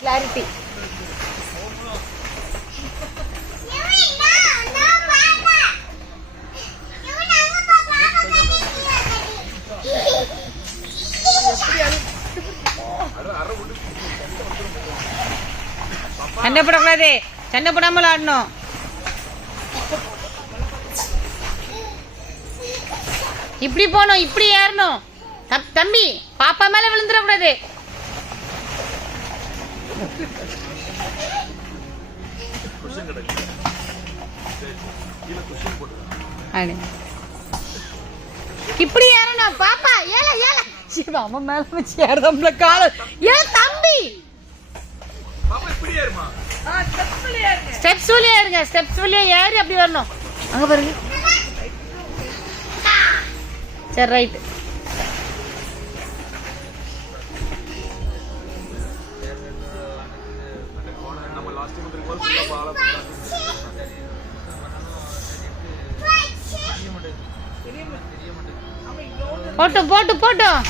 Clarity. சண்டை போடக்கூடாது, சண்டை போடாமல் ஆடணும். இப்படி போகணும், இப்படி ஏறணும். தம்பி பாப்பா மேல விழுந்துடக்கூடாது. இப்படி ஏறணும் பாப்பா. ஏல ஏல அவன் மேல வச்சு ஏறதம்ல கால. ஏ தம்பி ஸ்டெப்ஸ் வழியா ஏறுங்க, ஸ்டெப்ஸ் வழியா ஏறி அப்படி வரணும். அங்க பாருங்க. சரி ரைட். போட்டோம் போட்டோம் போட்டோம்.